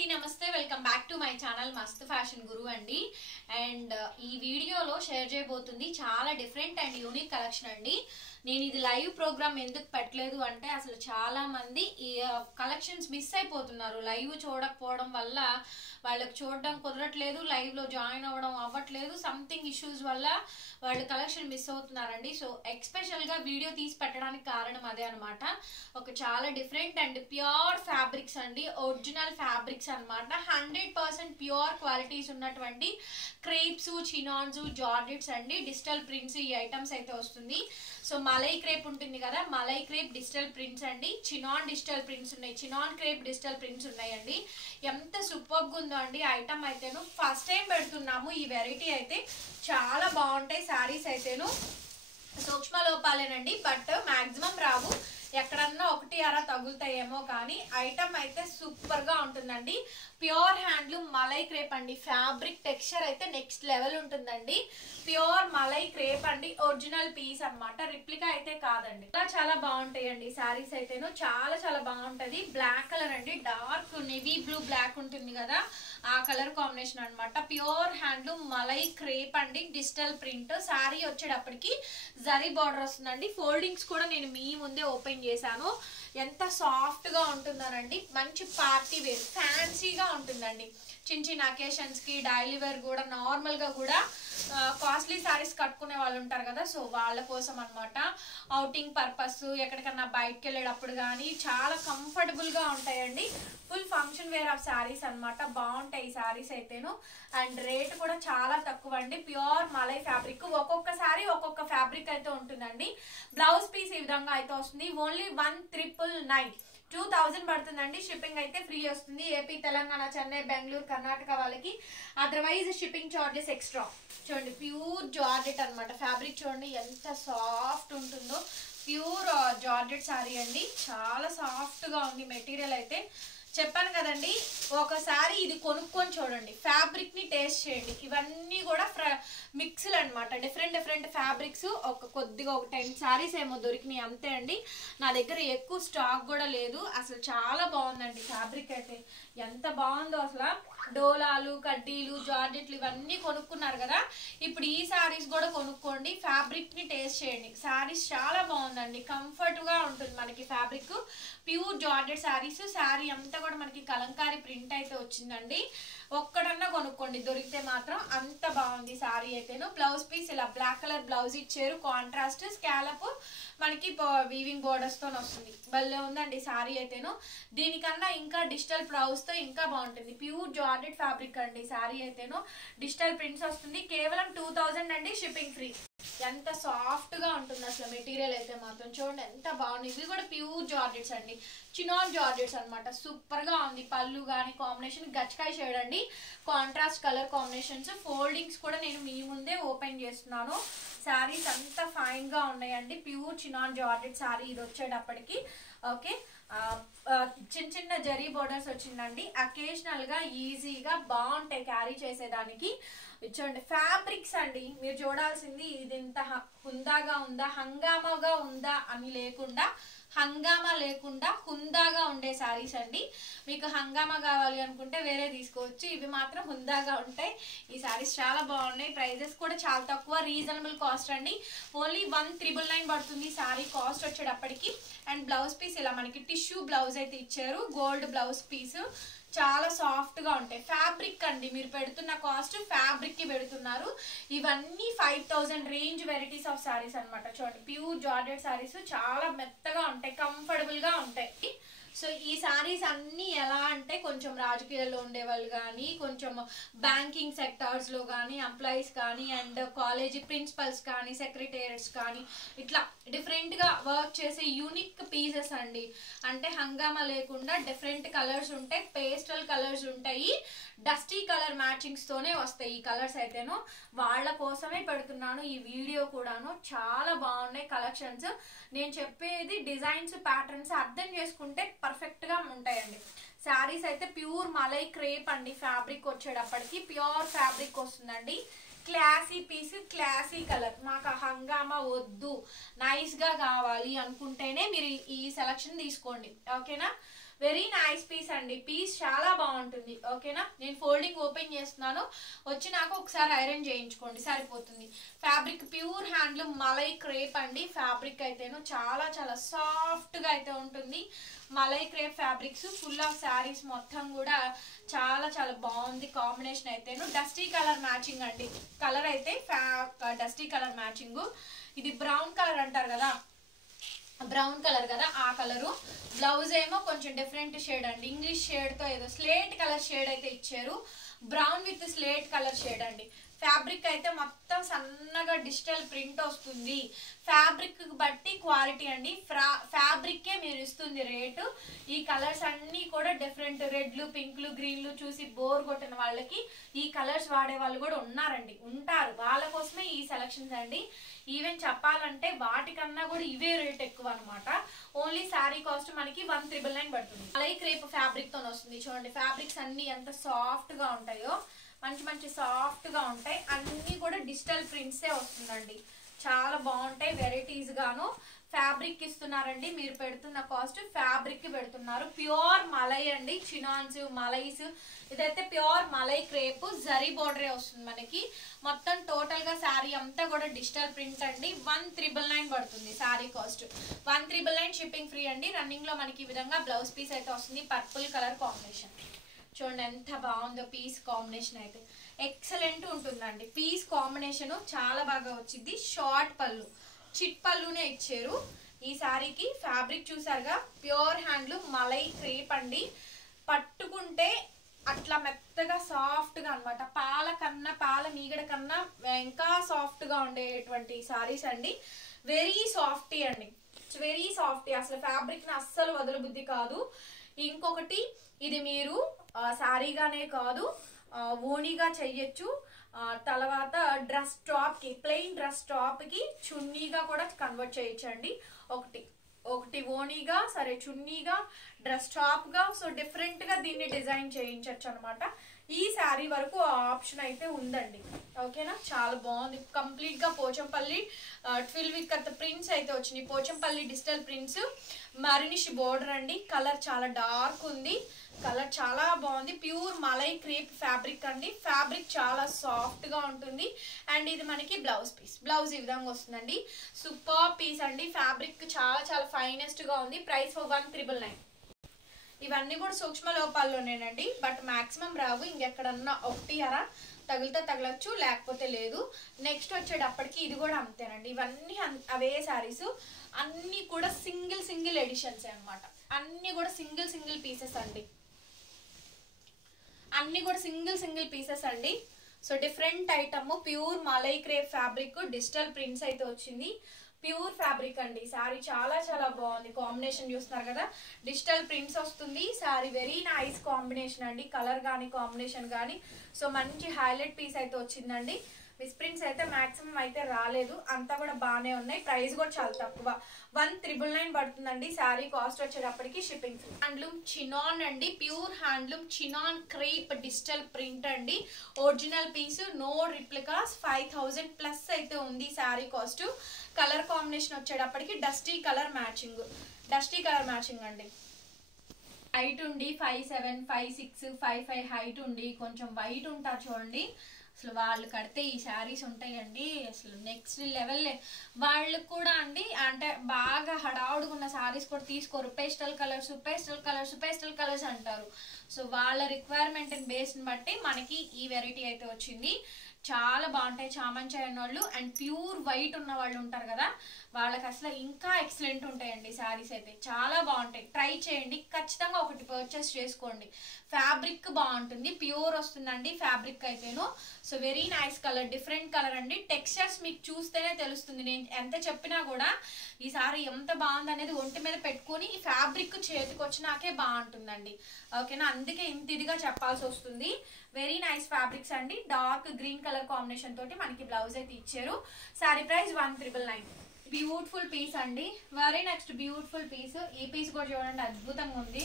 అండి నమస్తే welcome back to my channel మస్త్ ఫ్యాషన్ గురు అండి. అండ్ ఈ వీడియోలో షేర్ చేయబోతుంది చాలా డిఫరెంట్ అండ్ యూనిక్ కలెక్షన్ అండి. నేను ఇది లైవ్ ప్రోగ్రామ్ ఎందుకు పెట్టలేదు అంటే అసలు చాలా మంది ఈ కలెక్షన్స్ మిస్ అయిపోతున్నారు. లైవ్ చూడకపోవడం వల్ల వాళ్ళకి చూడడం కుదరట్లేదు, లైవ్ లో జాయిన్ అవ్వడం అవ్వట్లేదు, సంథింగ్ ఇష్యూస్ వల్ల వాళ్ళు కలెక్షన్ మిస్ అవుతున్నారండి. సో ఎక్స్పెషల్ గా వీడియో తీసి పెట్టడానికి కారణం అదే అనమాట. ఒక చాలా డిఫరెంట్ అండ్ ప్యూర్ ఫ్యాబ్రిక్స్ అండి, ఒరిజినల్ ఫ్యాబ్రిక్స్ అనమాట. 100% ప్యూర్ క్వాలిటీస్ ఉన్నటువంటి క్రేప్స్, చినాన్స్, జార్జెట్స్ అండి. డిజిటల్ ప్రింట్స్ ఈ ఐటమ్స్ అయితే వస్తుంది. సో మలై క్రేప్ ఉంటుంది కదా, మలై క్రేప్ డిజిటల్ ప్రింట్స్ అండి. చినాన్ డిజిటల్ ప్రింట్స్ ఉన్నాయి, చినాన్ క్రేప్ డిజిటల్ ప్రింట్స్ ఉన్నాయండి. ఎంత సూపర్గా ఉందో అండి ఐటమ్ అయితేను. ఫస్ట్ టైం పెడుతున్నాము ఈ వెరైటీ అయితే. చాలా బాగుంటాయి శారీస్ అయితేను. సూక్ష్మ లోపాలేనండి, బట్ మాక్సిమం రావు, ఎక్కడన్నా ఒకటి అరా తగులుతాయేమో, కానీ ఐటమ్ అయితే సూపర్ గా ఉంటుందండి. ప్యూర్ హ్యాండ్లూమ్ మలై క్రేప్ అండి. ఫ్యాబ్రిక్ టెక్స్చర్ అయితే నెక్స్ట్ లెవెల్ ఉంటుందండి. ప్యూర్ మలై క్రేప్ అండి, ఒరిజినల్ పీస్ అన్నమాట, రిప్లికా అయితే కాదండి. చాలా బాగుంటాయండి శారీస్ అయితేను. చాలా చాలా బాగుంటది. బ్లాక్ కలర్ అండి, డార్క్ నేవీ బ్లూ బ్లాక్ ఉంటుంది కదా, ఆ కలర్ కాంబినేషన్ అనమాట. ప్యూర్ హ్యాండ్లూమ్ మలై క్రేప్ అండి, డిజిటల్ ప్రింట్. శారీ వచ్చేటప్పటికి జరీ బార్డర్ వస్తుందండి. ఫోల్డింగ్స్ కూడా నేను మీ ముందే ఓపెన్ చేశాను. ఎంత సాఫ్ట్ గా ఉంటుందనండి. మంచి పార్టీ వేర్ ఫ్యాన్సీగా ఉంటుందండి. చిన్న చిన్న అకేషన్స్ కి, డైలీ వేర్ కూడా, నార్మల్ గా కూడా కాస్ట్లీ శారీస్ కట్టుకునే వాళ్ళు ఉంటారు కదా, సో వాళ్ళ కోసం అనమాట. అవుటింగ్ పర్పస్, ఎక్కడికన్నా బయటకు వెళ్ళేటప్పుడు కానీ చాలా కంఫర్టబుల్ గా ఉంటాయండి. Full function wear of saris అనమాట. బాగుంటాయి ఈ శారీస్ అయితేను. అండ్ రేట్ కూడా చాలా తక్కువ అండి. Pure malai fabric. ఒక్కొక్క శారీ ఒక్కొక్క ఫ్యాబ్రిక్ అయితే ఉంటుందండి. బ్లౌజ్ పీస్ ఈ విధంగా అయితే వస్తుంది. ఓన్లీ 1999, 2000 పడుతుందండి. షిప్పింగ్ అయితే ఫ్రీ వస్తుంది. ఏపీ, తెలంగాణ, చెన్నై, బెంగళూరు, కర్ణాటక వాళ్ళకి. Otherwise shipping charges extra. చూడండి ప్యూర్ జార్జెట్ అనమాట. ఫ్యాబ్రిక్ చూడండి ఎంత సాఫ్ట్ ఉంటుందో. ప్యూర్ జార్జెట్ శారీ అండి. చాలా సాఫ్ట్ గా ఉంది మెటీరియల్ అయితే. చెప్పాను కదండి, ఒకసారి ఇది కొనుక్కొని చూడండి, ఫ్యాబ్రిక్ ని టేస్ట్ చేయండి. ఇవన్నీ కూడా మిక్స్లు అనమాట. Different different fabrics. కొద్దిగా ఒక 10 శారీస్ ఏమో దొరికినాయి అంతే అండి. నా దగ్గర ఎక్కువ స్టాక్ కూడా లేదు. అసలు చాలా బాగుందండి ఫ్యాబ్రిక్ అయితే. ఎంత బాగుందో అసలు. డోలాలు, కడ్డీలు, జార్జెట్లు ఇవన్నీ కొనుక్కున్నారు కదా, ఇప్పుడు ఈ శారీస్ కూడా కొనుక్కోండి. ఫ్యాబ్రిక్ ని టేస్ట్ చేయండి. శారీస్ చాలా బాగుందండి. కంఫర్ట్ గా ఉంటుంది మనకి fabric. Pure georgette saris. Sari అంతా కూడా మనకి కలంకారీ ప్రింట్ అయితే వచ్చిందండి. ఒక్కడన్నా కొనుక్కోండి దొరికితే మాత్రం. అంత బాగుంది శారీ అయితేను. బ్లౌజ్ పీస్ ఇలా బ్లాక్ కలర్ బ్లౌజ్ ఇచ్చారు. కాంట్రాస్ట్ స్కాలప్ మనకి వీవింగ్ బోర్డర్స్ తో వస్తుంది. భలే ఉందండి శారీ అయితేను. దీనికన్నా ఇంకా డిజిటల్ బ్లౌజ్ తో ఇంకా బాగుంటుంది. ప్యూర్ జార్జెట్ ఫ్యాబ్రిక్ అండి శారీ అయితేను. డిజిటల్ ప్రింట్స్ వస్తుంది. కేవలం 2000 అండి, షిప్పింగ్ ఫ్రీ. ఎంత సాఫ్ట్ గా ఉంటుంది అసలు మెటీరియల్ అయితే మాత్రం. చూడండి ఎంత బాగుంది. ఇవి కూడా ప్యూర్ జార్జెట్స్ అండి, చినాన్ జార్జెట్స్ అనమాట. సూపర్ గా ఉంది. పళ్ళు గానీ కాంబినేషన్ గచ్చకాయ షేడ్ అండి, కాంట్రాస్ట్ కలర్ కాంబినేషన్స్. ఫోల్డింగ్స్ కూడా నేను మీ ముందే ఓపెన్ చేస్తున్నాను. శారీస్ అంతా ఫైన్ గా ఉన్నాయండి. ప్యూర్ చినాన్ జార్జెట్ శారీ ఇది వచ్చేటప్పటికి. ఓకే, చిన్న చిన్న జరీ బోర్డర్స్ వచ్చిందండి. అకేషనల్ గా ఈజీగా బాగుంటాయి క్యారీ చేసేదానికి. చూడండి ఫ్యాబ్రిక్స్ అండి, మీరు చూడాల్సింది ఇది ఇంత హుందాగా ఉందా, హంగామాగా ఉందా అని లేకుండా, హంగామా లేకుండా హుందాగా ఉండే శారీస్ అండి. మీకు హంగామా కావాలి అనుకుంటే వేరే తీసుకోవచ్చు. ఇవి మాత్రం హుందాగా ఉంటాయి. ఈ శారీస్ చాలా బాగున్నాయి. ప్రైజెస్ కూడా చాలా తక్కువ, రీజనబుల్ కాస్ట్ అండి. ఓన్లీ 1999 పడుతుంది శారీ కాస్ట్ వచ్చేటప్పటికి. అండ్ బ్లౌజ్ పీస్ ఇలా మనకి టిష్యూ బ్లౌజ్ అయితే ఇచ్చారు. Gold blouse piece. చాలా సాఫ్ట్ గా ఉంటాయి. ఫ్యాబ్రిక్ అండి, మీరు పెడుతున్న కాస్ట్ ఫ్యాబ్రిక్ కి పెడుతున్నారు. ఇవన్నీ 5000 రేంజ్ వెరైటీస్ ఆఫ్ శారీస్ అనమాట. చూడండి ప్యూర్ జార్జెట్ శారీస్ చాలా మెత్తగా ఉంటాయి, కంఫర్టబుల్ గా ఉంటాయి. సో ఈ శారీస్ అన్ని ఎలా అంటే కొంచెం రాజకీయాల్లో ఉండేవాళ్ళు కానీ, కొంచెం బ్యాంకింగ్ సెక్టార్స్ లో కానీ, ఎంప్లాయీస్ కానీ, అండ్ కాలేజీ ప్రిన్సిపల్స్ కానీ, సెక్రటేరియట్స్ కానీ, ఇట్లా డిఫరెంట్ గా వర్క్ చేసే యూనిక్ పీసెస్ అండి. అంటే హంగామా లేకుండా డిఫరెంట్ కలర్స్ ఉంటాయి, పేస్టల్ కలర్స్ ఉంటాయి, డస్టీ కలర్ మ్యాచింగ్స్ తోనే వస్తాయి ఈ కలర్స్ అయితేను. వాళ్ళ కోసమే పెడుతున్నాను ఈ వీడియో కూడాను. చాలా బాగున్నాయి కలెక్షన్స్. నేను చెప్పేది డిజైన్స్, ప్యాటర్న్స్ అర్థం చేసుకుంటే పర్ఫెక్ట్ గా ఉంటాయండి. శారీస్ అయితే ప్యూర్ మలై క్రేప్ అండి. ఫ్యాబ్రిక్ వచ్చేటప్పటికి ప్యూర్ ఫ్యాబ్రిక్ వస్తుందండి. Classy piece, classy colour. మాకు హంగామా వద్దు, నైస్ గా కావాలి అనుకుంటేనే మీరు ఈ సెలక్షన్ తీసుకోండి. ఓకేనా. వెరీ నైస్ పీస్ అండి. పీస్ చాలా బాగుంటుంది. ఓకేనా, నేను ఫోల్డింగ్ ఓపెన్ చేస్తున్నాను, వచ్చి నాకు ఒకసారి ఐరన్ చేయించుకోండి సరిపోతుంది. Fabric pure handloom malai crepe అండి. ఫ్యాబ్రిక్ అయితేను చాలా చాలా సాఫ్ట్ గా అయితే ఉంటుంది. Malai crepe fabrics full of saris మొత్తం కూడా చాలా చాలా బాగుంది. కాంబినేషన్ అయితేను డస్టీ కలర్ మ్యాచింగ్ అండి. కలర్ అయితే డస్టీ కలర్ మ్యాచింగ్. ఇది బ్రౌన్ కలర్ అంటారు కదా, బ్రౌన్ కలర్ కదా, ఆ కలరు. బ్లౌజ్ ఏమో కొంచెం డిఫరెంట్ షేడ్ అండి, ఇంగ్లీష్ షేడ్ తో ఏదో స్లేట్ కలర్ షేడ్ అయితే ఇచ్చారు. Brown with slate colour shade అండి. ఫ్యాబ్రిక్ అయితే మొత్తం సన్నగా డిజిటల్ ప్రింట్ వస్తుంది. ఫ్యాబ్రిక్ బట్టి క్వాలిటీ అండి. ఫ్యాబ్రిక్కే మీరు ఇస్తుంది రేటు. ఈ కలర్స్ అన్ని కూడా డిఫరెంట్, రెడ్లు, పింక్లు, గ్రీన్లు చూసి బోర్ కొట్టిన వాళ్ళకి ఈ కలర్స్ వాడే వాళ్ళు కూడా ఉన్నారండి, ఉంటారు. వాళ్ళ కోసమే ఈ సెలక్షన్స్ అండి. ఈవెన్ చెప్పాలంటే వాటికన్నా కూడా ఇవే రేట్ ఎక్కువ అనమాట. ఓన్లీ శారీ కాస్ట్ మనకి 1,999 పడుతుంది. మలై క్రేప్ ఫ్యాబ్రిక్ తో వస్తుంది. చూడండి ఫ్యాబ్రిక్స్ అన్ని ఎంత సాఫ్ట్ గా ఉంటాయో, మంచి మంచి సాఫ్ట్ గా ఉంటాయి. అన్ని కూడా డిజిటల్ ప్రింట్సే వస్తుందండి. చాలా బాగుంటాయి. వెరైటీస్ గాను ఫ్యాబ్రిక్ ఇస్తున్నారండి. మీరు పెడుతున్న కాస్ట్ ఫ్యాబ్రిక్ కి పెడుతున్నారు. ప్యూర్ మలై అండి, చినాన్స్ మలైస్. ఇదైతే ప్యూర్ మలై క్రేప్, జరీ బోర్డరే వస్తుంది మనకి. మొత్తం టోటల్ గా శారీ అంతా కూడా డిజిటల్ ప్రింట్ అండి. 1,999 పడుతుంది శారీ కాస్ట్. 1,999 షిప్పింగ్ ఫ్రీ అండి. రన్నింగ్ లో మనకి ఈ విధంగా బ్లౌజ్ పీస్ అయితే వస్తుంది. పర్పుల్ కలర్ కాంబినేషన్ చూడండి ఎంత బాగుందో. పీస్ కాంబినేషన్ అయితే ఎక్సలెంట్ ఉంటుందండి. పీస్ కాంబినేషన్ చాలా బాగా వచ్చింది. షార్ట్ పళ్ళు, చిట్ పళ్ళునే ఇచ్చారు ఈ శారీకి. ఫ్యాబ్రిక్ చూసారుగా, ప్యూర్ హ్యాండ్లూమ్ మలై క్రేప్ అండి. పట్టుకుంటే అట్లా మెత్తగా సాఫ్ట్ గా అనమాట. పాల కన్నా, పాల మీగడ కన్నా ఇంకా సాఫ్ట్ గా ఉండేటువంటి శారీస్ అండి. వెరీ సాఫ్టీ అండి, వెరీ సాఫ్టీ. అసలు ఫ్యాబ్రిక్ ని అస్సలు వదలబుద్ధి కాదు. ఇంకొకటి, ఇది మీరు శారీగానే కాదు ఓణీగా చెయ్యొచ్చు. తర్వాత డ్రెస్ టాప్ కి, ప్లెయిన్ డ్రెస్ టాప్ కి చున్నీగా కూడా కన్వర్ట్ చేయొచ్చండి. ఒకటి ఓణీగా, సరే చున్నీగా, డ్రెస్ టాప్ గా, సో డిఫరెంట్ గా దీన్ని డిజైన్ చేయించవచ్చు అనమాట. ఈ శారీ వరకు ఆప్షన్ అయితే ఉందండి. ఓకేనా, చాలా బాగుంది. కంప్లీట్ గా పోచంపల్లి 12 వికత్ ప్రింట్స్ అయితే వచ్చినాయి. పోచంపల్లి డిజిటల్ ప్రింట్స్, మరినిష్ బోర్డర్ అండి. కలర్ చాలా డార్క్ ఉంది, కలర్ చాలా బాగుంది. ప్యూర్ మలై క్రేప్ ఫ్యాబ్రిక్ అండి. ఫ్యాబ్రిక్ చాలా సాఫ్ట్ గా ఉంటుంది. అండ్ ఇది మనకి బ్లౌజ్ పీస్. బ్లౌజ్ ఈ విధంగా వస్తుందండి. సూపర్ పీస్ అండి. ఫ్యాబ్రిక్ చాలా చాలా ఫైనెస్ట్ గా ఉంది. ప్రైస్ 1,999. ఇవన్నీ కూడా సూక్ష్మ లోపాల్లోనేనండి, బట్ మాక్సిమం రావు. ఇంకెక్కడన్నా ఒకటి అరా తగిలితే తగలచ్చు, లేకపోతే లేదు. నెక్స్ట్ వచ్చేటప్పటికి ఇది కూడా అంతేనండి. ఇవన్నీ అవే శారీస్, అన్ని కూడా సింగిల్ ఎడిషన్స్ అనమాట. అన్ని కూడా సింగిల్ పీసెస్ అండి. అన్ని కూడా సింగిల్ పీసెస్ అండి. So different item. Pure malai crepe fabric, digital prints అయితే వచ్చింది. ప్యూర్ ఫ్యాబ్రిక్ అండి. శారీ చాలా చాలా బాగుంది. కాంబినేషన్ చూస్తున్నారు కదా, డిజిటల్ ప్రింట్స్ వస్తుంది. శారీ వెరీ నైస్ కాంబినేషన్ అండి. కలర్ కానీ కాంబినేషన్ కానీ సో మంచి హైలైట్ పీస్ అయితే వచ్చిందండి. మిస్ ప్రింట్స్ అయితే మాక్సిమం అయితే రాలేదు, అంతా కూడా బాగానే ఉన్నాయి. ప్రైస్ కూడా చాలా తక్కువ, 1,999 పడుతుందండి. శారీ కాస్ట్ వచ్చేటప్పటికి షిప్పింగ్ ఫ్రీ. హ్యాండ్లూమ్ చినాన్ అండి. Pure handloom chinon crepe digital print అండి. Original piece, no replicas. 5,000 plus అయితే ఉంది శారీ కాస్ట్. కలర్ కాంబినేషన్ వచ్చేటప్పటికి డస్టీ కలర్ మ్యాచింగ్ అండి. హైట్ ఉండి 5'7", 5'6", 5'5" హైట్ ఉండి కొంచెం వైట్ ఉంటారు చూడండి. అసలు వాళ్ళు కడితే ఈ శారీస్ ఉంటాయండి అసలు నెక్స్ట్ లెవెల్. వాళ్ళకు కూడా అండి, అంటే బాగా హడావుడుకున్న శారీస్ కూడా తీసుకోరు. పేస్టల్ కలర్స్ అంటారు. సో వాళ్ళ రిక్వైర్మెంట్ బేస్ని బట్టి మనకి ఈ వెరైటీ అయితే వచ్చింది. చాలా బాగుంటాయి. చామంచాయ్ అన్నోళ్ళు అండ్ ప్యూర్ వైట్ ఉన్న వాళ్ళు ఉంటారు కదా, వాళ్ళకి అసలు ఇంకా ఎక్సలెంట్ ఉంటాయండి శారీస్ అయితే. చాలా బాగుంటాయి. ట్రై చేయండి, ఖచ్చితంగా ఒకటి పర్చేస్ చేసుకోండి. ఫ్యాబ్రిక్ బాగుంటుంది, ప్యూర్ వస్తుందండి ఫ్యాబ్రిక్ అయితేను. So very nice colour, different colour అండి. టెక్స్చర్స్ మీకు చూస్తేనే తెలుస్తుంది. నేను ఎంత చెప్పినా కూడా ఈ సారీ ఎంత బాగుంది అనేది ఒంటి మీద పెట్టుకొని ఈ ఫ్యాబ్రిక్ చేతికి వచ్చినాకే బాగుంటుందండి. ఓకేనా, అందుకే ఇంత ఇదిగా చెప్పాల్సి వస్తుంది. వెరీ నైస్ ఫ్యాబ్రిక్స్ అండి. డార్క్ గ్రీన్ కలర్ కాంబినేషన్ తోటి మనకి బ్లౌజ్ అయితే ఇచ్చారు. Sari price 1,999. బ్యూటిఫుల్ పీస్ అండి. Very next beautiful piece. ఈ పీస్ కూడా చూడండి, అద్భుతంగా ఉంది.